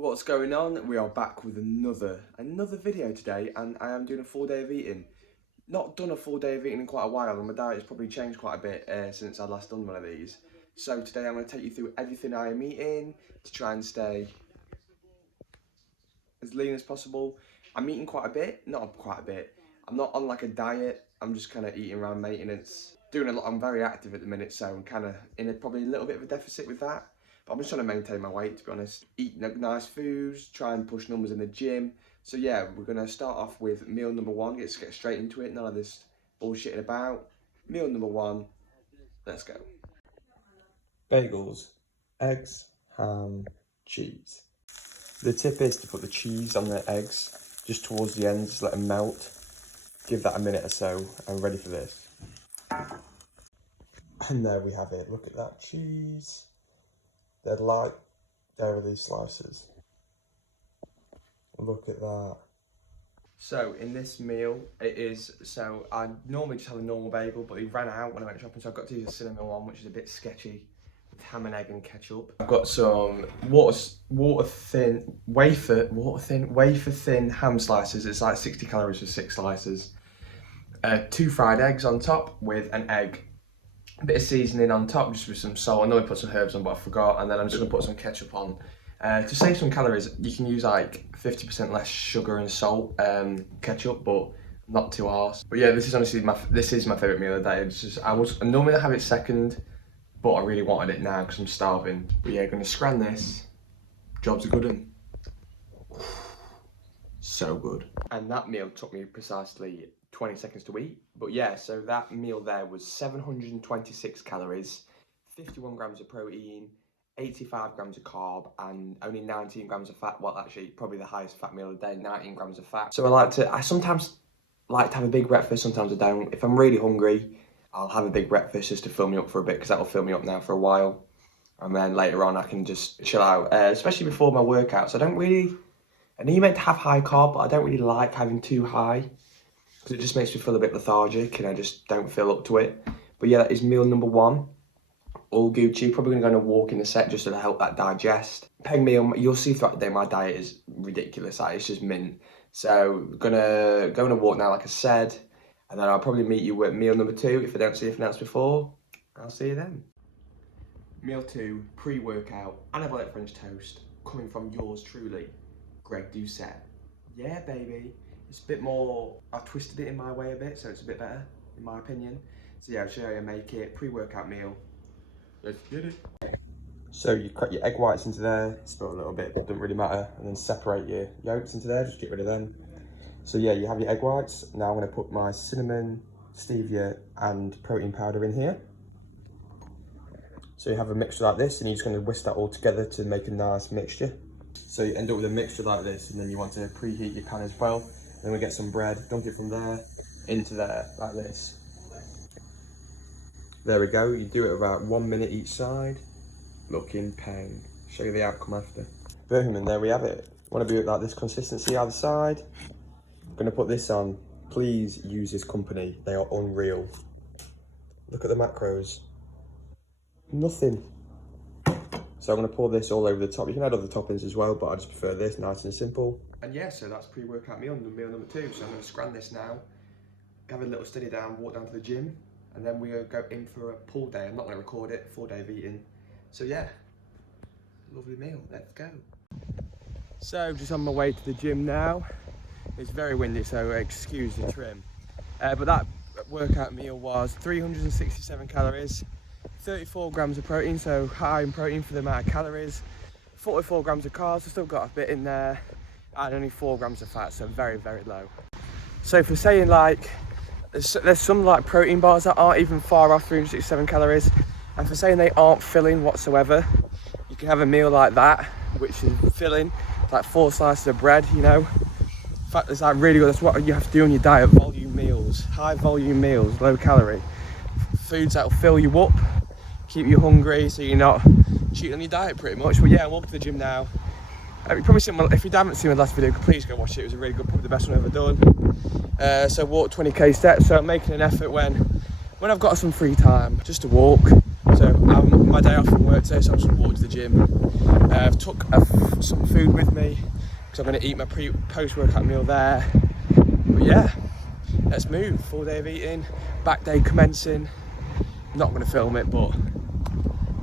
What's going on? We are back with another video today, and I am doing a full day of eating. Not done a full day of eating in quite a while, and my diet has probably changed quite a bit since I last done one of these. So today I'm going to take you through everything I am eating to try and stay as lean as possible. I'm eating quite a bit, not quite a bit. I'm not on like a diet. I'm just kind of eating around maintenance. Doing a lot. I'm very active at the minute, so I'm kind of in probably a little bit of a deficit with that. But I'm just trying to maintain my weight, to be honest. Eat nice foods, try and push numbers in the gym. So yeah, we're going to start off with meal number one. Let's get straight into it. None of this bullshitting about. Meal number one. Let's go. Bagels, eggs, ham, cheese. The tip is to put the cheese on the eggs just towards the end, just let them melt. Give that a minute or so. I'm ready for this. And there we have it. Look at that cheese. They're light, they're these slices. Look at that. So in this meal, I normally just have a normal bagel, but he ran out when I went shopping, so I've got to use a cinnamon one, which is a bit sketchy, with ham and egg and ketchup. I've got some wafer thin ham slices. It's like 60 calories for 6 slices. 2 fried eggs on top with an egg. A bit of seasoning on top, just with some salt. I know I put some herbs on, but I forgot. And then I'm just gonna put some ketchup on. To save some calories, you can use like 50% less sugar and salt ketchup, but not too harsh. But yeah, this is honestly my favourite meal of the day. It's just, I normally have it second, but I really wanted it now because I'm starving. But yeah, gonna scran this. Job's a good one. So good. And that meal took me precisely 20 seconds to eat. But yeah, so that meal there was 726 calories, 51 grams of protein, 85 grams of carb, and only 19 grams of fat. Well, actually, probably the highest fat meal of the day, 19 grams of fat. So I sometimes like to have a big breakfast, sometimes I don't. If I'm really hungry, I'll have a big breakfast just to fill me up for a bit, because that'll fill me up now for a while. And then later on, I can just chill out, especially before my workouts. I know you're meant to have high carb, but I don't really like having too high, because it just makes me feel a bit lethargic and I just don't feel up to it. But yeah, that is meal number one. All Gucci. Probably gonna go on a walk in a sec just to help that digest. Peg meal, you'll see throughout the day my diet is ridiculous. It's just mint. So gonna go on a walk now, like I said, and then I'll probably meet you at meal number 2. If I don't see anything else before, I'll see you then. Meal 2, pre-workout, anabolic French toast, coming from yours truly, Greg Doucette. Yeah, baby. It's a bit more, I've twisted it in my way a bit, so it's a bit better, in my opinion. So yeah, I'll show you how to make it. Pre-workout meal. Let's get it. So you cut your egg whites into there, spill a little bit, but doesn't really matter. And then separate your yolks into there, just get rid of them. So yeah, you have your egg whites. Now I'm gonna put my cinnamon, stevia, and protein powder in here. So you have a mixture like this, and you're just gonna whisk that all together to make a nice mixture. So you end up with a mixture like this, and then you want to preheat your pan as well. Then we get some bread, dunk it from there into there, like this. There we go, you do it about 1 minute each side. Looking peng. Show you the outcome after. Boom, and there we have it. Want to be like this consistency either side. I'm gonna put this on. Please use this company, they are unreal. Look at the macros. Nothing. So I'm going to pour this all over the top. You can add other toppings as well, but I just prefer this, nice and simple. And yeah, so that's pre-workout meal number 2. So I'm going to scran this now, have a little study down, walk down to the gym, and then we'll go in for a pull day. I'm not going to record it, full day of eating. So yeah, lovely meal, let's go. So just on my way to the gym now. It's very windy, so excuse the trim. But that workout meal was 367 calories. 34 grams of protein, so high in protein for the amount of calories. 44 grams of carbs, I've still got a bit in there. And only 4 grams of fat, so very, very low. So for saying like, there's some like protein bars that aren't even far off 367 calories. And for saying they aren't filling whatsoever, you can have a meal like that, which is filling. It's like 4 slices of bread, you know. In fact, it's like really good. That's what you have to do on your diet, volume meals. High volume meals, low calorie. Foods that will fill you up, keep you hungry, so you're not cheating on your diet pretty much. But yeah, I'm walking to the gym now. Probably similar, if you haven't seen my last video, please go watch it. It was a really good, probably the best one I've ever done. So walk 20k steps. So I'm making an effort when I've got some free time just to walk. So I'm my day off from work today, so I'm just going to walk to the gym. I've took some food with me because I'm going to eat my post-workout meal there. But yeah, let's move. Full day of eating, back day commencing. Not going to film it, but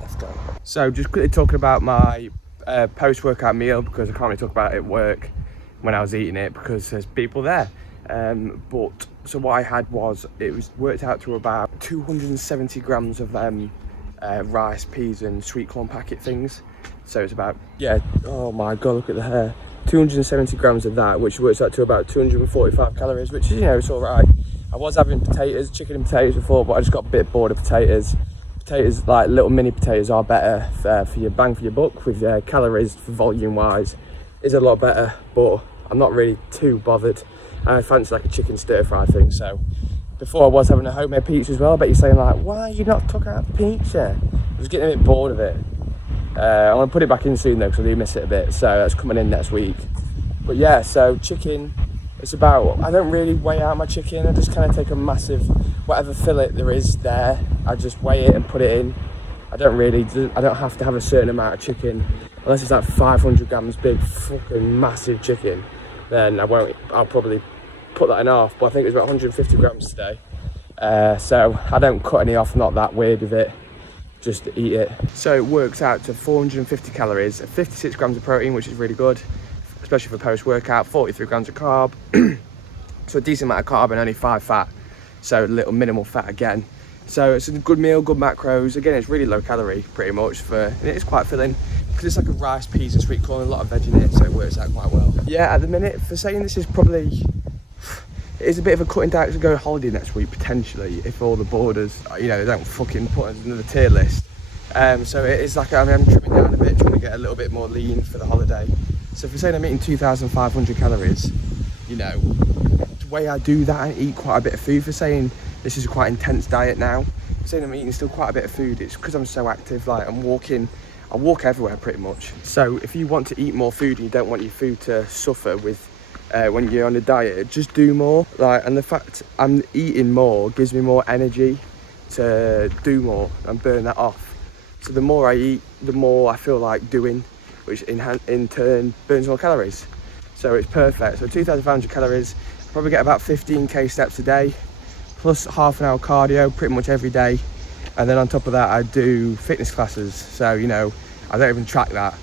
let's go. So just quickly talking about my post-workout meal, because I can't really talk about it at work when I was eating it because there's people there. But so what I had was, it was worked out to about 270 grams of rice, peas and sweet corn packet things. So it's about, yeah, oh my god, look at the hair. 270 grams of that, which works out to about 245 calories, which is, you know, it's all right. I was having potatoes, chicken and potatoes before, but I just got a bit bored of potatoes. Potatoes, like little mini potatoes, are better for your bang for your buck, with calories for volume wise is a lot better, but I'm not really too bothered. I fancy like a chicken stir fry thing. So before I was having a homemade pizza as well. I bet you're saying like, why are you not took out the pizza? I was getting a bit bored of it. I'm gonna put it back in soon though, because I do miss it a bit, so that's coming in next week. But yeah, so chicken, it's about, I don't really weigh out my chicken. I just kind of take a massive, whatever fillet there is there, I just weigh it and put it in. I don't have to have a certain amount of chicken, unless it's like 500 grams big, fucking massive chicken, then I'll probably put that in half. But I think it was about 150 grams today. So I don't cut any off, not that weird with it, just eat it. So it works out to 450 calories, 56 grams of protein, which is really good, especially for post-workout, 43 grams of carb. So a decent amount of carb and only 5 fat, so a little minimal fat again. So it's a good meal, good macros. Again, it's really low calorie pretty much, and it is quite filling because it's like a rice, peas and sweet corn, a lot of veg in it, so it works out quite well. Yeah, at the minute, for saying this is probably, it is a bit of a cutting down to go on holiday next week potentially, if all the borders, you know, they don't fucking put us another tier list. So it is like, I mean, I'm trimming down a bit, trying to get a little bit more lean for the holiday. So for saying I'm eating 2,500 calories, you know, the way I do that, I eat quite a bit of food. For saying this is a quite intense diet now, for saying I'm eating still quite a bit of food, it's because I'm so active. Like, I walk everywhere pretty much. So if you want to eat more food and you don't want your food to suffer with when you're on a diet, just do more. Like, and the fact I'm eating more gives me more energy to do more and burn that off. So the more I eat, the more I feel like doing, which in turn burns more calories. So it's perfect. So 2,500 calories, probably get about 15k steps a day, plus half an hour cardio pretty much every day. And then on top of that, I do fitness classes. So, you know, I don't even track that.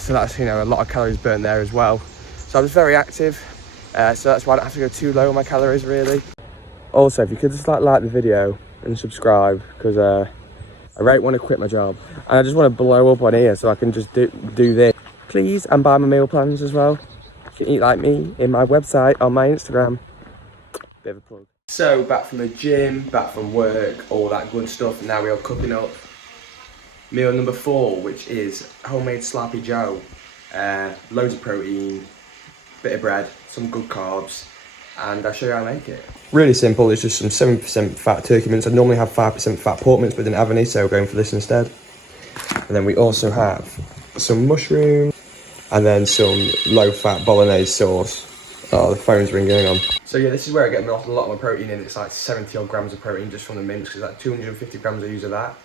So that's, you know, a lot of calories burnt there as well. So I'm just very active. So that's why I don't have to go too low on my calories really. Also, if you could just like the video and subscribe, because I really want to quit my job and I just want to blow up on here so I can just do this. Please, and buy my meal plans as well. You can eat like me in my website, on my Instagram. Bit of a plug. So back from the gym, back from work, all that good stuff. And now we are cooking up meal number 4, which is homemade sloppy joe. Loads of protein, bit of bread, some good carbs, and I'll show you how I make it. Really simple. It's just some 7% fat turkey mince. I normally have 5% fat pork mince, but didn't have any, so we're going for this instead. And then we also have some mushrooms and then some low-fat bolognese sauce. Oh, the phone's ringing on. So yeah, this is where I get a lot of my protein in. It's like 70 odd grams of protein just from the mince, because like 250 grams I use of that.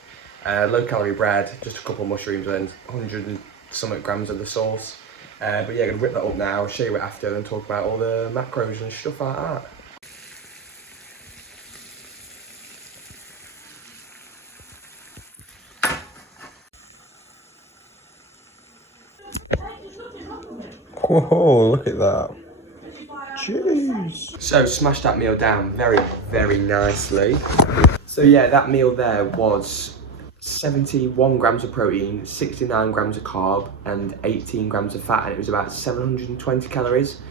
Low-calorie bread, just a couple of mushrooms, and 100 and something grams of the sauce. But yeah, I'm gonna whip that up now, show you it after, and then talk about all the macros and stuff like that. Whoa, look at that. Jeez. So smash that meal down very, very nicely. So yeah, that meal there was 71 grams of protein, 69 grams of carb, and 18 grams of fat, and it was about 720 calories.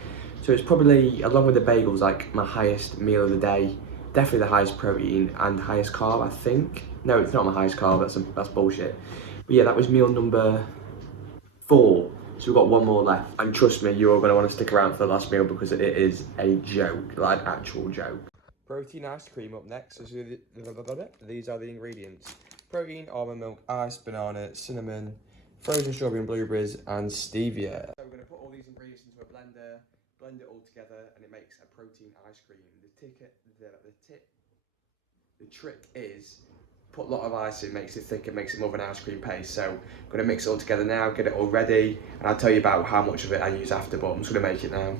So it's probably, along with the bagels, like my highest meal of the day. Definitely the highest protein and highest carb, I think. No, it's not my highest carb, that's bullshit. But yeah, that was meal number 4. So we've got one more left. And trust me, you're going to want to stick around for the last meal, because it is a joke, like actual joke. Protein ice cream up next. So these are the ingredients. Protein, almond milk, ice, banana, cinnamon, frozen strawberry and blueberries, and stevia. So we're going to put all these ingredients into a blender, blend it all together, and it makes a protein ice cream. The trick is put a lot of ice in, makes it thicker, makes it more of an ice cream paste. So I'm gonna mix it all together now, get it all ready, and I'll tell you about how much of it I use after, but I'm just gonna make it now.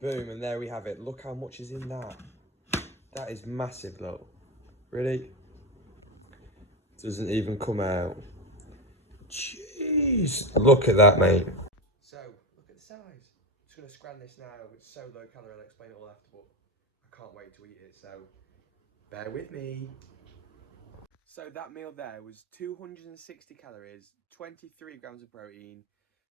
Boom, and there we have it. Look how much is in that. That is massive, look. Really? Doesn't even come out. Jeez. Look at that, mate. So, look at the size. I'm just going to scran this now. It's so low calorie, I'll explain it all after, but I can't wait to eat it, so bear with me. So that meal there was 260 calories, 23 grams of protein,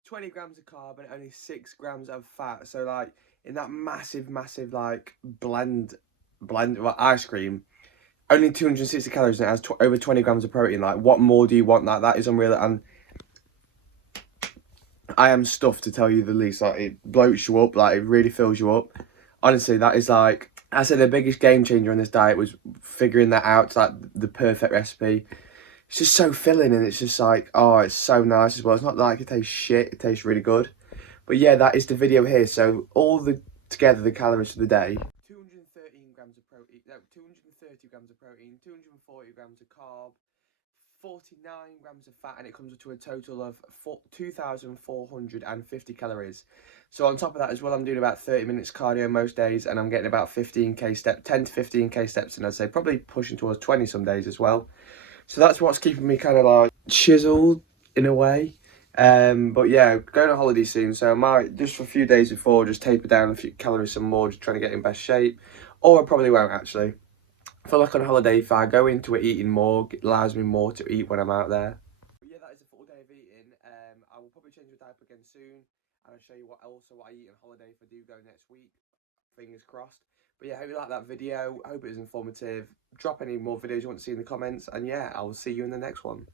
20 grams of carb, and only 6 grams of fat. So like in that massive like blend well, ice cream, only 260 calories and it has over 20 grams of protein. Like, what more do you want? That is unreal. And I am stuffed, to tell you the least. Like, it bloats you up, like it really fills you up. Honestly, that is like, I said, the biggest game changer on this diet was figuring that out. It's like the perfect recipe. It's just so filling, and it's just like, oh, it's so nice as well. It's not like it tastes shit, it tastes really good. But yeah, that is the video here. So together the calories for the day: 213 grams of protein, no, 230 grams of protein, 240 grams of carb, 49 grams of fat, and it comes to a total of 2,450 calories. So on top of that as well, I'm doing about 30 minutes cardio most days, and I'm getting about 15k steps, 10 to 15k steps, and I'd say probably pushing towards 20 some days as well. So that's what's keeping me kind of like chiseled in a way. But yeah, going on holiday soon, so I might, just for a few days before, just taper down a few calories some more, just trying to get in best shape. Or I probably won't, actually. I feel like on holiday, if I go into it eating more, it allows me more to eat when I'm out there. But yeah, that is a full day of eating. I will probably change my diaper again soon, and I'll show you what I eat on holiday if I do go next week. Fingers crossed. But yeah, I hope you like that video. I hope it was informative. Drop any more videos you want to see in the comments, and yeah, I will see you in the next one.